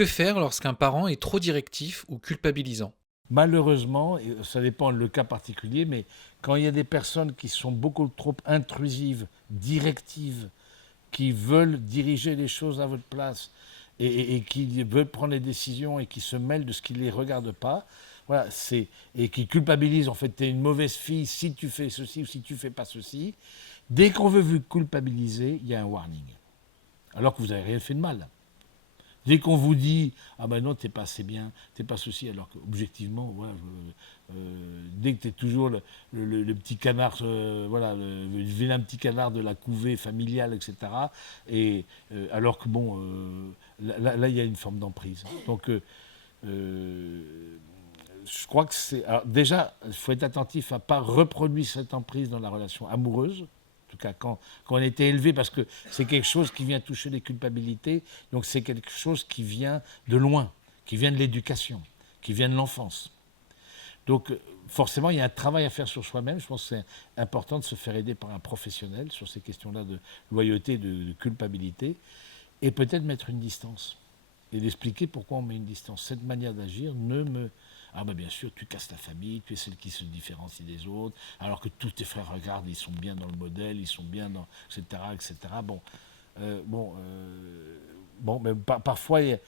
Que faire lorsqu'un parent est trop directif ou culpabilisant? Malheureusement, et ça dépend le cas particulier, mais quand il y a des personnes qui sont beaucoup trop intrusives, directives, qui veulent diriger les choses à votre place et qui veulent prendre les décisions et qui se mêlent de ce qui ne les regarde pas, voilà, et qui culpabilisent, en fait, tu es une mauvaise fille si tu fais ceci ou si tu fais pas ceci. Dès qu'on veut vous culpabiliser, il y a un warning. Alors que vous n'avez rien fait de mal. Dès qu'on vous dit ah ben non, t'es pas assez bien, t'es pas ceci, alors qu'objectivement, voilà, dès que t'es toujours le petit canard, voilà, le vilain petit canard de la couvée familiale, etc. Et alors que bon, là, il y a une forme d'emprise. Donc je crois que c'est. Alors, déjà, il faut être attentif à ne pas reproduire cette emprise dans la relation amoureuse. En tout cas, quand on a été élevé, parce que c'est quelque chose qui vient toucher les culpabilités, donc c'est quelque chose qui vient de loin, qui vient de l'éducation, qui vient de l'enfance. Donc, forcément, il y a un travail à faire sur soi-même. Je pense que c'est important de se faire aider par un professionnel sur ces questions-là de loyauté, de culpabilité, et peut-être mettre une distance et d'expliquer pourquoi on met une distance. Cette manière d'agir ne me... Ah ben bien sûr, tu casses la famille, tu es celle qui se différencie des autres, alors que tous tes frères regardent, ils sont bien dans le modèle, ils sont bien dans... etc. etc. Bon, bon mais parfois il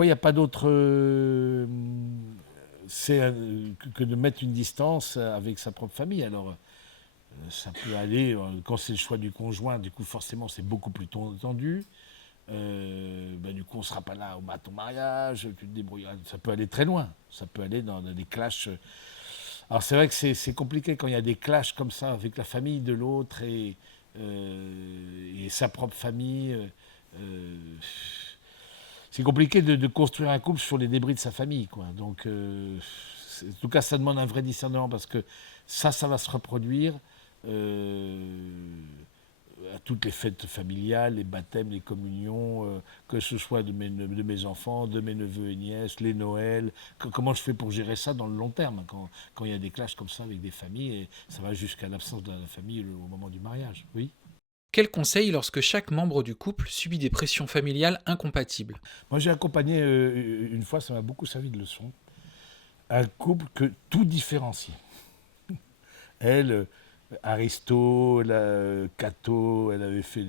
n'y a pas d'autre... c'est que de mettre une distance avec sa propre famille. Alors, ça peut aller, quand c'est le choix du conjoint, du coup forcément c'est beaucoup plus tendu. Du coup, on ne sera pas là à ton mariage, tu te débrouilleras. Ça peut aller très loin. Ça peut aller dans des clashs. Alors, c'est vrai que c'est compliqué quand il y a des clashs comme ça avec la famille de l'autre et sa propre famille. Euh, c'est compliqué de construire un couple sur les débris de sa famille, quoi. Donc, en tout cas, ça demande un vrai discernement parce que ça va se reproduire. Euh, à toutes les fêtes familiales, les baptêmes, les communions, que ce soit de mes enfants, de mes neveux et nièces, les Noëls. Comment je fais pour gérer ça dans le long terme, quand il y a des clashs comme ça avec des familles, et ça va jusqu'à l'absence de la famille au moment du mariage. Oui. Quels conseils lorsque chaque membre du couple subit des pressions familiales incompatibles? Moi, j'ai accompagné une fois, ça m'a beaucoup servi de leçon, un couple que tout différencie. Elle, Aristo, Cato, elle avait fait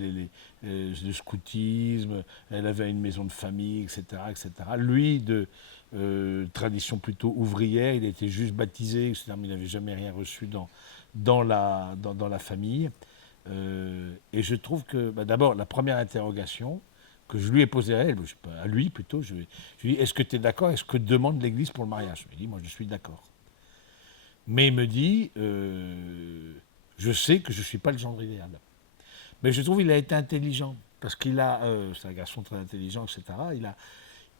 le scoutisme, elle avait une maison de famille, etc. etc. Lui, de tradition plutôt ouvrière, il était juste baptisé, c'est-à-dire qu'il n'avait jamais rien reçu dans la famille. Et je trouve que, d'abord, la première interrogation que je lui ai posée à elle, à lui plutôt, je lui ai dit, est-ce que tu es d'accord? Est-ce que demande l'Église pour le mariage? Je lui ai dit, moi je suis d'accord. Mais il me dit, je sais que je ne suis pas le genre idéal. Mais je trouve qu'il a été intelligent, parce qu'il a, c'est un garçon très intelligent, etc.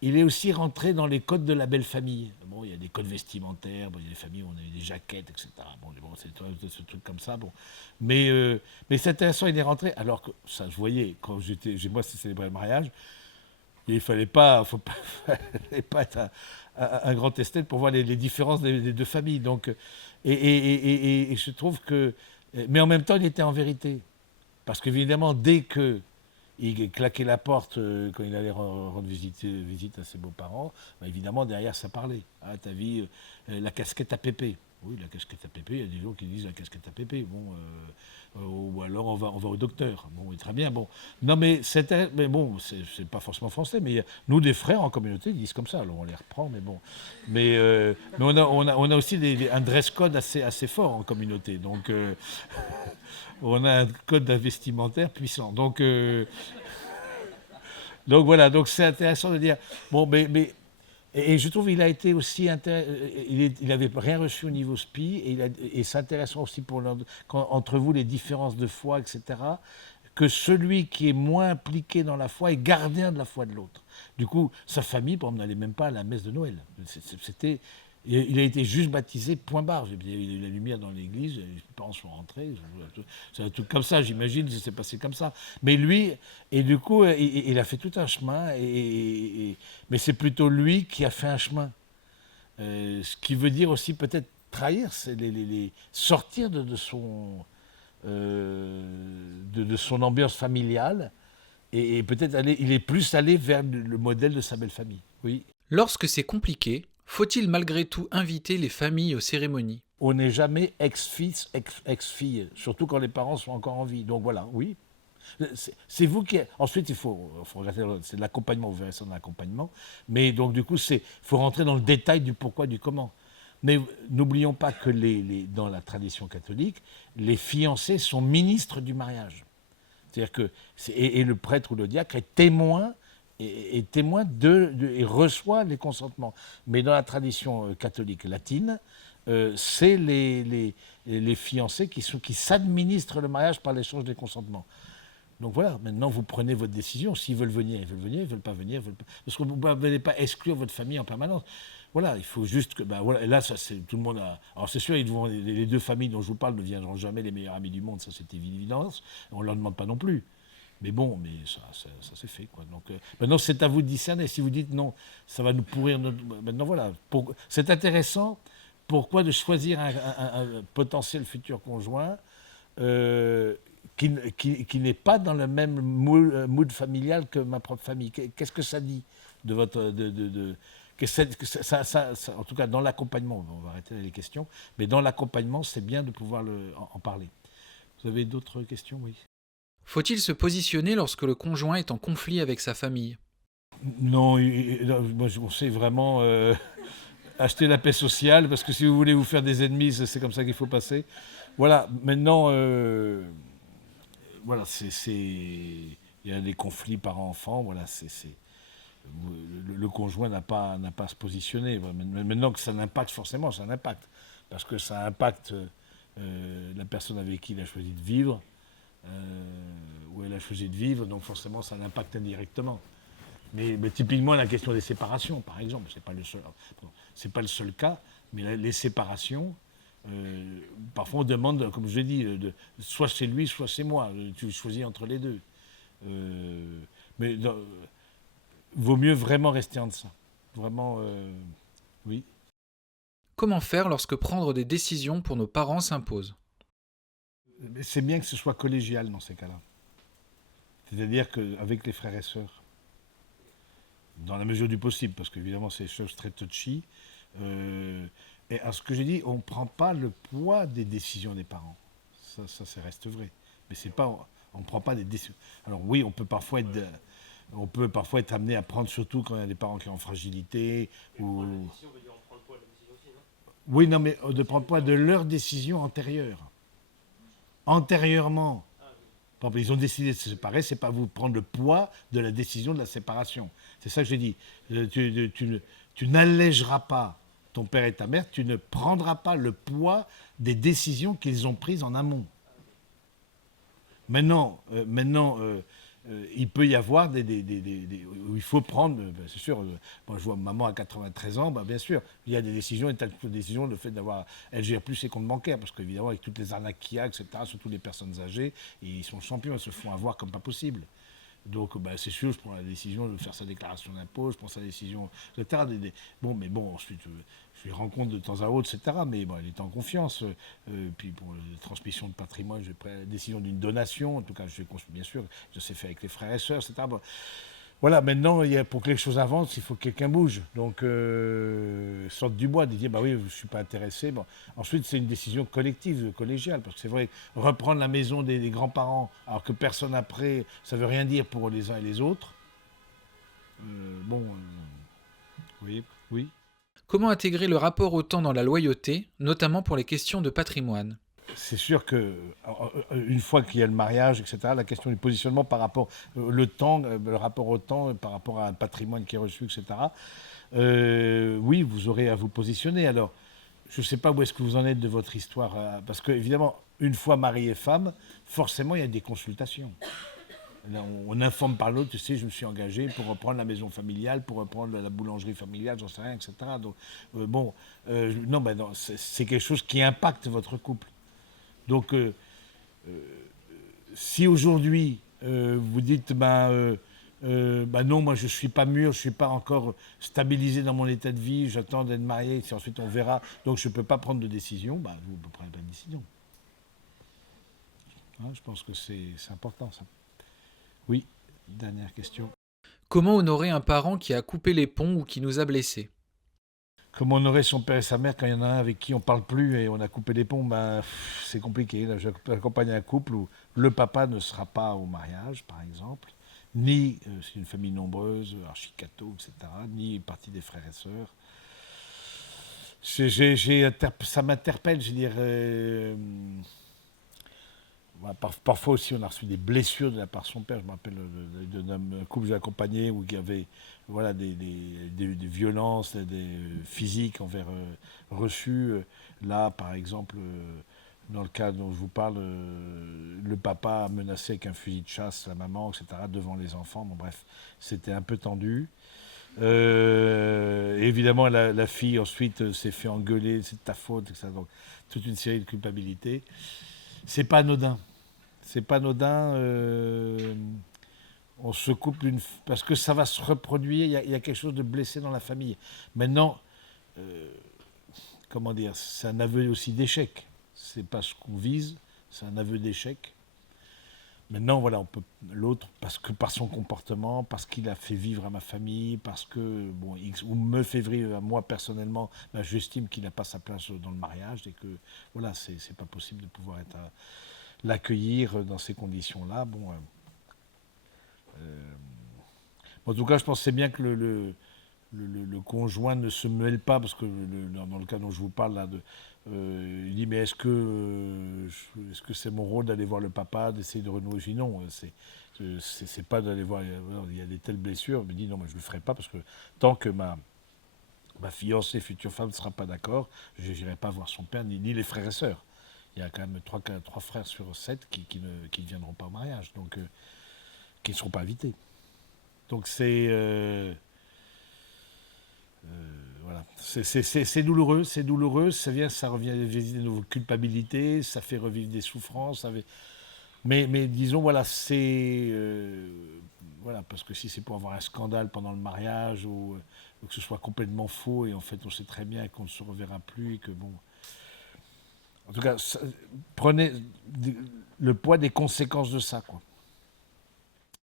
Il est aussi rentré dans les codes de la belle famille. Bon, il y a des codes vestimentaires, bon, il y a des familles où on a eu des jaquettes, etc. Bon, c'est ce truc comme ça. Bon. Mais c'est intéressant, il est rentré, alors que ça, je voyais, quand moi, c'est célébré le mariage, il ne fallait pas être un grand esthète pour voir les différences des deux familles. Donc, et je trouve que... Mais en même temps, il était en vérité. Parce qu'évidemment, dès que il claquait la porte quand il allait rendre visite à ses beaux-parents, évidemment, derrière, ça parlait. Ah, t'as vu la casquette à Pépé. Oui, la casquette à Pépé, il y a des gens qui disent la casquette à Pépé. Bon, ou alors on va au docteur. Bon, oui, très bien. Bon, non, mais bon, c'est pas forcément français, mais nous, des frères en communauté, ils disent comme ça. Alors on les reprend, mais bon. Mais on a aussi un dress code assez fort en communauté. Donc, on a un code vestimentaire puissant. Donc voilà, donc c'est intéressant de dire. Bon, et je trouve qu'il a été aussi il avait rien reçu au niveau SPI et c'est intéressant aussi entre vous les différences de foi, etc. Que celui qui est moins impliqué dans la foi est gardien de la foi de l'autre. Du coup, sa famille, par exemple, n'allait même pas à la messe de Noël. C'était, il a été juste baptisé, point barre. Il y a eu la lumière dans l'église, les parents sont rentrés. C'est un truc comme ça, j'imagine, ça s'est passé comme ça. Mais lui, et du coup, il a fait tout un chemin, mais c'est plutôt lui qui a fait un chemin. Ce qui veut dire aussi peut-être trahir, c'est sortir de son ambiance familiale et peut-être il est plus allé vers le modèle de sa belle famille. Oui. Lorsque c'est compliqué, faut-il malgré tout inviter les familles aux cérémonies? On n'est jamais ex-fils, ex-fille, surtout quand les parents sont encore en vie. Donc voilà, oui. C'est vous qui... Ensuite, il faut regarder, c'est de l'accompagnement, vous verrez ça dans l'accompagnement. Mais donc du coup, il faut rentrer dans le détail du pourquoi, du comment. Mais n'oublions pas que dans la tradition catholique, les fiancés sont ministres du mariage. C'est-à-dire que et le prêtre ou le diacre est témoin et et reçoit les consentements. Mais dans la tradition catholique latine, c'est les fiancés qui s'administrent le mariage par l'échange des consentements. Donc voilà, maintenant vous prenez votre décision. S'ils veulent venir, ils veulent venir. Ils ne veulent pas venir, ils veulent pas. Parce que vous ne pouvez pas exclure votre famille en permanence. Voilà, il faut juste que. Ben voilà, et là, ça, tout le monde a. Alors c'est sûr, les deux familles dont je vous parle ne deviendront jamais les meilleurs amis du monde, ça c'est une évidence. On ne leur demande pas non plus. Mais bon, mais ça c'est fait, quoi. Donc maintenant, c'est à vous de discerner. Si vous dites non, ça va nous pourrir notre. Maintenant, voilà. C'est intéressant. Pourquoi de choisir un potentiel futur conjoint qui n'est pas dans le même mood familial que ma propre famille? Qu'est-ce que ça dit de votre. En tout cas, dans l'accompagnement, on va arrêter les questions, mais dans l'accompagnement, c'est bien de pouvoir en parler. Vous avez d'autres questions? Oui. Faut-il se positionner lorsque le conjoint est en conflit avec sa famille? Non, moi je conseille vraiment acheter la paix sociale, parce que si vous voulez vous faire des ennemis, c'est comme ça qu'il faut passer. Voilà, maintenant, voilà, il y a des conflits par enfant, voilà, le conjoint n'a pas à se positionner. Maintenant que ça impacte, forcément, ça impacte, parce que ça impacte la personne avec qui il a choisi de vivre, où elle a choisi de vivre, donc forcément ça l'impacte indirectement. Mais typiquement la question des séparations, par exemple, c'est pas le seul cas, mais les séparations, parfois on demande, comme je l'ai dit, soit c'est lui, soit c'est moi, tu choisis entre les deux. Mais vaut mieux vraiment rester en deçà. Vraiment, oui. Comment faire lorsque prendre des décisions pour nos parents s'impose? C'est bien que ce soit collégial dans ces cas-là. C'est-à-dire qu'avec les frères et sœurs, dans la mesure du possible, parce qu'évidemment c'est des choses très touchy, et à ce que j'ai dit, on ne prend pas le poids des décisions des parents. Ça reste vrai. Mais c'est pas, on ne prend pas des décisions. Alors oui, on peut parfois être amené à prendre, surtout quand il y a des parents qui sont en fragilité. Ou... Oui, non, mais de prendre poids de leurs décisions antérieures. Antérieurement. Par exemple, ils ont décidé de se séparer, c'est pas vous prendre le poids de la décision de la séparation. C'est ça que j'ai dit. Tu n'allégeras pas ton père et ta mère, tu ne prendras pas le poids des décisions qu'ils ont prises en amont. Maintenant, il peut y avoir où il faut prendre, c'est sûr, moi je vois maman à 93 ans, bien sûr, il y a des décisions, le fait d'avoir, elle gère plus ses comptes bancaires, parce qu'évidemment avec toutes les arnaques qu'il y a, etc., surtout les personnes âgées, ils sont champions, elles se font avoir comme pas possible. Donc c'est sûr, je prends la décision de faire sa déclaration d'impôt, je prends sa décision, etc. Mais bon, ensuite, je les rencontre de temps à autre, etc. Mais bon, elle est en confiance. Puis pour la transmission de patrimoine, j'ai pris la décision d'une donation. En tout cas, bien sûr, je sais faire avec les frères et sœurs, etc. Bon, voilà, maintenant, pour que les choses avancent, il faut que quelqu'un bouge. Donc, sorte du bois, de dire, oui, je ne suis pas intéressé. Bon. Ensuite, c'est une décision collective, collégiale, parce que c'est vrai, reprendre la maison des grands-parents, alors que personne après, ça ne veut rien dire pour les uns et les autres. Oui, oui. Comment intégrer le rapport au temps dans la loyauté, notamment pour les questions de patrimoine? C'est sûr qu'une fois qu'il y a le mariage, etc., la question du positionnement par rapport le temps, le rapport au temps, par rapport à un patrimoine qui est reçu, etc., oui, vous aurez à vous positionner. Alors, je ne sais pas où est-ce que vous en êtes de votre histoire, parce qu'évidemment, une fois mari et femme, forcément, il y a des consultations. Là, on informe par l'autre, tu sais, je me suis engagé pour reprendre la maison familiale, pour reprendre la boulangerie familiale, j'en sais rien, etc. Donc, non, c'est quelque chose qui impacte votre couple. Donc, si aujourd'hui, vous dites, non, moi je ne suis pas mûr, je ne suis pas encore stabilisé dans mon état de vie, j'attends d'être marié, si ensuite on verra, donc je ne peux pas prendre de décision, vous ne prenez pas de décision. Hein, je pense que c'est important, ça. Oui. Dernière question. Comment honorer un parent qui a coupé les ponts ou qui nous a blessés? Comment honorer son père et sa mère quand il y en a un avec qui on parle plus et on a coupé les ponts, c'est compliqué. Là, j'accompagne un couple où le papa ne sera pas au mariage, par exemple, ni, c'est une famille nombreuse, archi-catho, etc., ni partie des frères et sœurs. Ça m'interpelle, je dirais. Voilà, parfois aussi, on a reçu des blessures de la part de son père. Je me rappelle d'un couple que j'ai accompagné où il y avait voilà, des violences physiques envers reçues. Là, par exemple, dans le cas dont je vous parle, le papa a menacé avec un fusil de chasse la maman, etc., devant les enfants. Bon, bref, c'était un peu tendu. Évidemment, la fille ensuite s'est fait engueuler, c'est de ta faute, etc. Donc, toute une série de culpabilités. C'est pas anodin. C'est pas anodin. On se coupe parce que ça va se reproduire. Il y a quelque chose de blessé dans la famille. Maintenant, comment dire, c'est un aveu aussi d'échec. C'est pas ce qu'on vise. C'est un aveu d'échec. Maintenant, voilà, on peut l'autre parce que par son comportement, parce qu'il a fait vivre à ma famille, parce que bon, ou me fait vivre à moi personnellement, j'estime qu'il n'a pas sa place dans le mariage et que voilà, c'est pas possible de pouvoir l'accueillir dans ces conditions-là. Bon, en tout cas, je pense que c'est bien que le conjoint ne se mêle pas, parce que dans le cas dont je vous parle, là, il dit mais est-ce que c'est mon rôle d'aller voir le papa, d'essayer de renouer? Je dis non, c'est pas d'aller voir, il y a des telles blessures. Il me dit non, mais je ne le ferai pas, parce que tant que ma fiancée, future femme, ne sera pas d'accord, je n'irai pas voir son père, ni les frères et sœurs. Il y a quand même 3 frères sur 7 qui ne viendront pas au mariage, donc qui ne seront pas invités. Donc voilà, c'est douloureux, ça revient à visiter nos culpabilités, ça fait revivre des souffrances, mais disons voilà, voilà, parce que si c'est pour avoir un scandale pendant le mariage ou que ce soit complètement faux et en fait on sait très bien qu'on ne se reverra plus et que bon, en tout cas, prenez le poids des conséquences de ça, quoi.